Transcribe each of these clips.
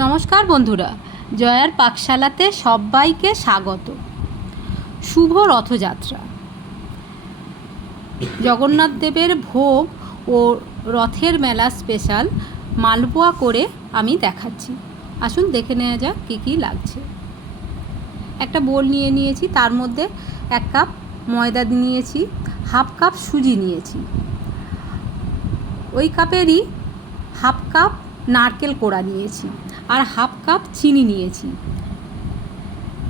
নমস্কার বন্ধুরা, জয়ার পাকশালাতে সবাইকে স্বাগত। শুভ রথযাত্রা। জগন্নাথ দেবের ভোগ ও রথের মেলা স্পেশাল মালপোয়া করে আমি দেখাচ্ছি। আসুন দেখে নেওয়া যাক কী কী লাগছে। একটা বোল নিয়ে নিয়েছি, তার মধ্যে 1 কাপ ময়দা নিয়েছি, হাফ কাপ সুজি নিয়েছি, ওই কাপেরই হাফ কাপ নারকেল কোড়া নিয়েছি, আর হাফ কাপ চিনি নিয়েছি।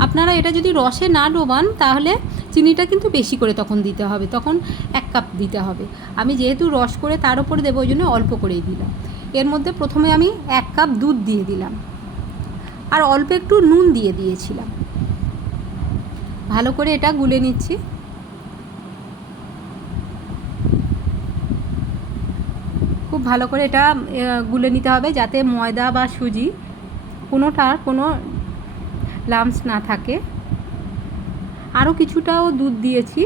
আপনারা এটা যদি রসে না ডোবান তাহলে চিনিটা কিন্তু বেশি করে তখন দিতে হবে, তখন 1 কাপ দিতে হবে। আমি যেহেতু রস করে তার উপরে দেবো, ওই জন্য অল্প করেই দিলাম। এর মধ্যে প্রথমে আমি 1 কাপ দুধ দিয়ে দিলাম, আর অল্প একটু নুন দিয়ে দিয়েছিলাম। ভালো করে এটা গুলে নিচ্ছি। খুব ভালো করে এটা গুলে নিতে হবে, যাতে ময়দা বা সুজি কোনোটার কোনো লাম্পস না থাকে। আরও কিছুটাও দুধ দিয়েছি,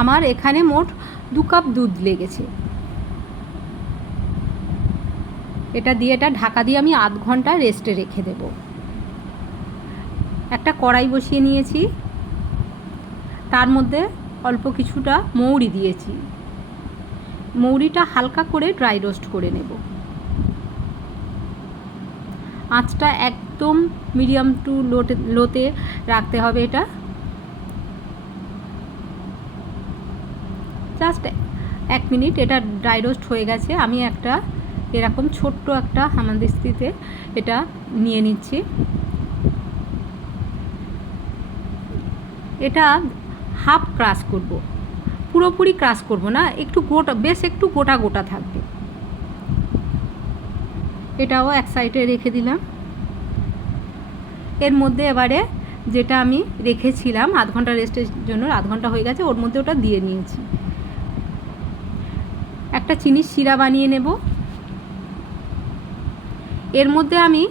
আমার এখানে মোট 2 কাপ দুধ লেগেছে। এটা দিয়ে এটা ঢাকা দিয়ে আমি আধ ঘন্টা রেস্টে রেখে দেব। একটা কড়াই বসিয়ে নিয়েছি, তার মধ্যে অল্প কিছুটা মৌরি দিয়েছি। মৌরিটা হালকা করে ড্রাই রোস্ট করে নেব। আঁচটা একদম মিডিয়াম টু লোতে রাখতে হবে। এটা জাস্ট 1 মিনিট এটা ড্রাই রোস্ট হয়ে গেছে। আমি একটা এরকম ছোট্ট একটা হামানদিস্তিতে এটা নিয়ে নিচ্ছি। এটা হাফ ক্রাশ করব, পুরোপুরি ক্রাশ করব না, একটু গোটা, বেশ একটু গোটা গোটা থাকবে। এটাও এক সাইডে রেখে দিলাম। এর মধ্যে এবারে যেটা আমি রেখেছিলাম আধ ঘন্টা রেস্টের জন্য, আধ ঘন্টা হয়ে গেছে, ওর মধ্যে ওটা দিয়ে নিয়েছি। একটা চিনির শিরা বানিয়ে নেব। এর মধ্যে আমি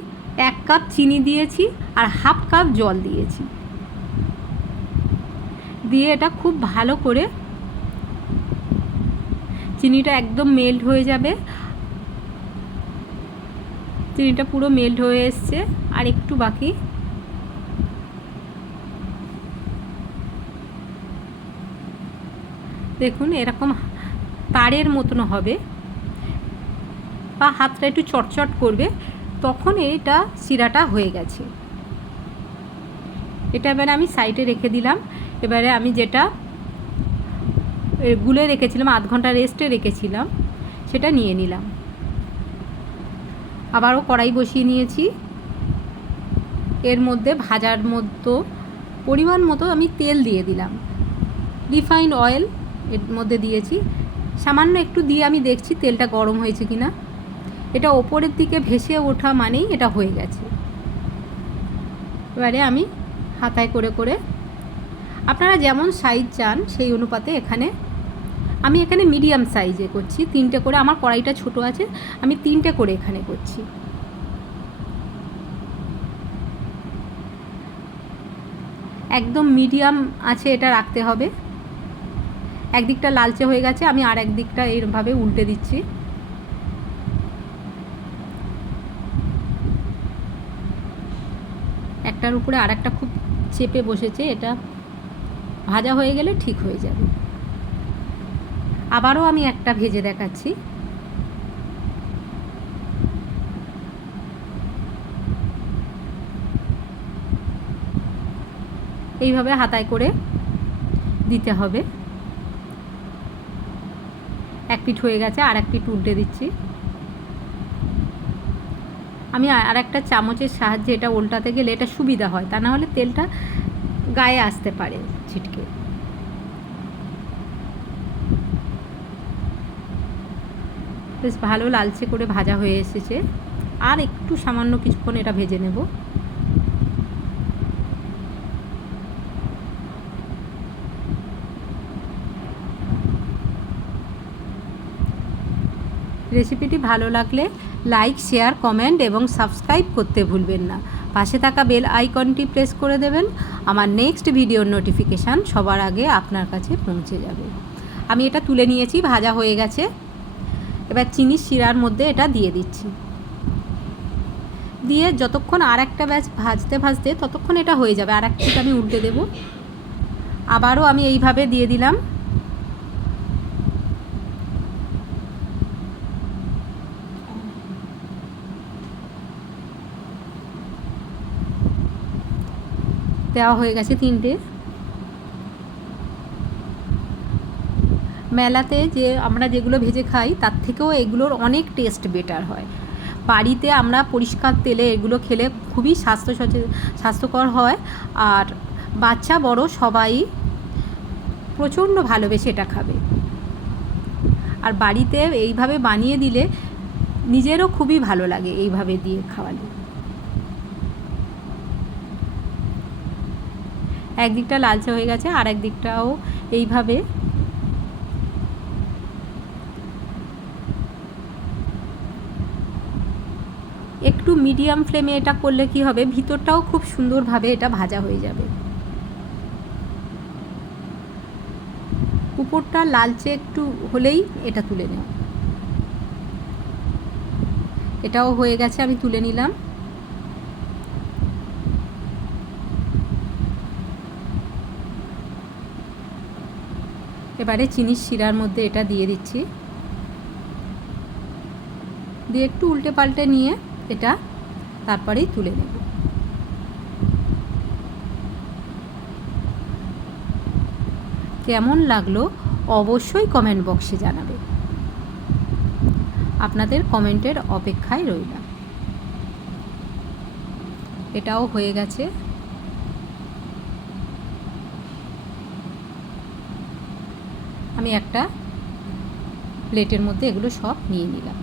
1 কাপ চিনি দিয়েছি আর হাফ কাপ জল দিয়েছি। দিয়ে এটা খুব ভালো করে, চিনিটা একদম মেল্ট হয়ে যাবে। চিনিটা পুরো মেল্ট হয়ে এসছে, আর একটু বাকি। দেখুন এরকম তারের মতন হবে, বা হাতটা একটু চটচট করবে, তখন এটা শিরাটা হয়ে গেছে। এটা এবারে আমি সাইডে রেখে দিলাম। এবারে আমি যেটা গুলে রেখেছিলাম, আধ ঘন্টা রেস্টে রেখেছিলাম, সেটা নিয়ে নিলাম। আবারও কড়াই বসিয়ে নিয়েছি। এর মধ্যে ভাজার মতো পরিমাণ মতো আমি তেল দিয়ে দিলাম। রিফাইন্ড অয়েল এর মধ্যে দিয়েছি, সামান্য একটু দিয়ে আমি দেখছি তেলটা গরম হয়েছে কিনা। এটা ওপরের দিকে ভেসে ওঠা মানেই এটা হয়ে গেছে। এবারে আমি হাতায় করে করে, আপনারা যেমন সাইজ চান সেই অনুপাতে, আমি এখানে মিডিয়াম সাইজে করছি, 3টে করে। আমার কড়াইটা ছোট আছে, আমি 3টে করে এখানে করছি। একদম মিডিয়াম আছে এটা রাখতে হবে। একদিকটা লালচে হয়ে গেছে, আমি আর একদিকটা এইভাবে উল্টে দিচ্ছি। একটার উপরে আর একটা খুব চেপে বসেছে, এটা ভাজা হয়ে গেলে ঠিক হয়ে যাবে। আবারও আমি একটা ভেজে দেখাচ্ছি। এইভাবে হাতায় করে দিতে হবে। এক পিঠ হয়ে গেছে, আর এক পিঠ উল্টে দিচ্ছি। আমি আর একটা চামচের সাহায্যে এটা উল্টাতে গেলে এটা সুবিধা হয়, তা না হলে তেলটা গায়ে আসতে পারে ছিটকে। বেশ ভালো লালচে করে ভাজা হয়ে এসেছে, আর একটু সামান্য কিছুক্ষণ এটা ভেজে নেব। রেসিপিটি ভালো লাগলে লাইক, শেয়ার, কমেন্ট এবং সাবস্ক্রাইব করতে ভুলবেন না। পাশে থাকা বেল আইকনটি প্রেস করে দেবেন। আমার নেক্সট ভিডিওর নোটিফিকেশান সবার আগে আপনার কাছে পৌঁছে যাবে। আমি এটা তুলে নিয়েছি, ভাজা হয়ে গেছে। এবার চিনির শিরার মধ্যে এটা দিয়ে দিচ্ছি। দিয়ে যতক্ষণ আর একটা ব্যাচ ভাজতে ভাজতে ততক্ষণ এটা হয়ে যাবে। আর এক পিঠ আমি উল্টে দেব। আবারও আমি এইভাবে দিয়ে দিলাম। দেওয়া হয়ে গেছে 3টে। মেলাতে যে আমরা যেগুলো ভেজে খাই তার থেকেও এগুলোর অনেক টেস্ট বেটার হয়। বাড়িতে আমরা পরিষ্কার তেলে এগুলো খেলে খুবই স্বাস্থ্যকর হয়, আর বাচ্চা বড় সবাই প্রচণ্ড ভালোবেসে এটা খাবে। আর বাড়িতে এইভাবে বানিয়ে দিলে নিজেরও খুবই ভালো লাগে এইভাবে দিয়ে খাওয়ালে। একদিকটা লালচে হয়ে গেছে, আর একদিকটাও এইভাবে একটু মিডিয়াম ফ্লেমে এটা করলে কি হবে, ভিতরটাও খুব সুন্দরভাবে এটা ভাজা হয়ে যাবে। উপরটা লালচে একটু হলেই এটা তুলে নেব। এটাও হয়ে গেছে, আমি তুলে নিলাম। এবারে চিনির শিরার মধ্যে এটা দিয়ে দিচ্ছি, দিয়ে একটু উল্টে পাল্টে নিয়ে এটা তারপরেই তুলে নেব। কেমন লাগলো অবশ্যই কমেন্ট বক্সে জানাবে। আপনাদের কমেন্টের অপেক্ষায় রইলাম। এটাও হয়ে গেছে। আমি একটা প্লেটের মধ্যে এগুলো সব নিয়ে নিলাম।